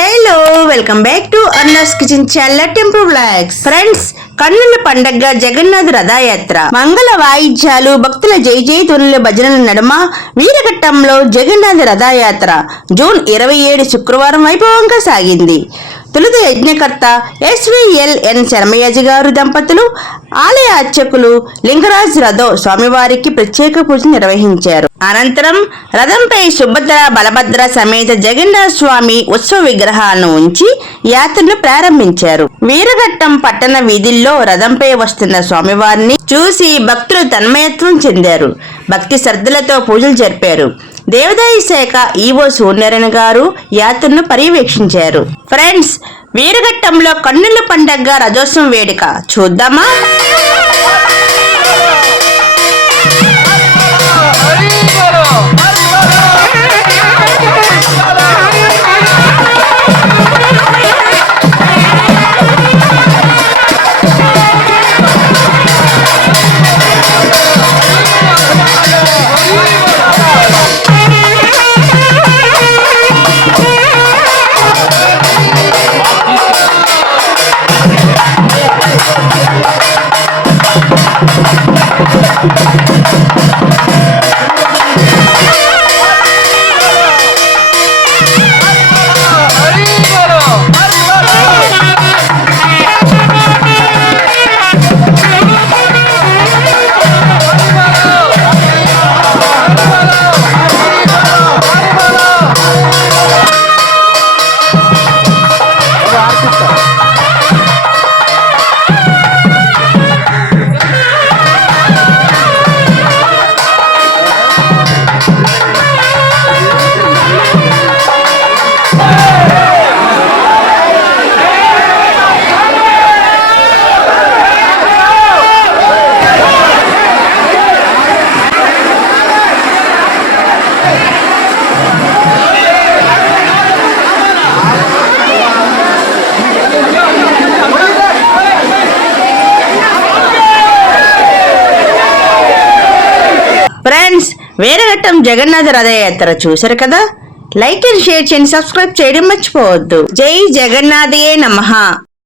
Hello welcome back to అర్నస్ kitchen channel temple vlogs. Friends, కన్నుల పండగ జగన్నాథ రథయాత్ర మంగళ వాయిద్యాలు భక్తుల జై జై ధ్వనుల భజనల నడుమ వీరఘట్టంలో జగన్నాథ రథయాత్ర జూన్ 27 శుక్రవారం వైభవంగా సాగింది. తొలుత యజ్ఞకర్త SVLN శర్మయ్యాజీ గారు దంపతులు, ఆలయ అర్చకులు లింగరాజ్ రథో స్వామివారికి ప్రత్యేక పూజలు నిర్వహించారు. అనంతరం రథంపై సుభద్ర బలభద్ర సమేత జగన్నాథ స్వామి ఉత్సవ విగ్రహాలను ఉంచి యాత్రను ప్రారంభించారు. వీరఘట్టం పట్టణ వీధుల్లో రథంపై వస్తున్న స్వామివారిని చూసి భక్తులు తన్మయత్వం చెందారు. భక్తి శ్రద్ధలతో పూజలు జరిపారు. దేవాదాయ శాఖ ఈవో సూర్యనారాయణ గారు యాత్రను పర్యవేక్షించారు. ఫ్రెండ్స్, వీరఘట్టంలో కన్నుల పండగ రథోత్సవం వేడుక చూద్దామా? ఫ్రెండ్స్, వీరఘట్టం జగన్నాథ రథయాత్ర చూశారు కదా. లైక్ అండ్ షేర్ చేయండి, సబ్స్క్రైబ్ చేయడం మర్చిపోవద్దు. జై జగన్నాథే నమః.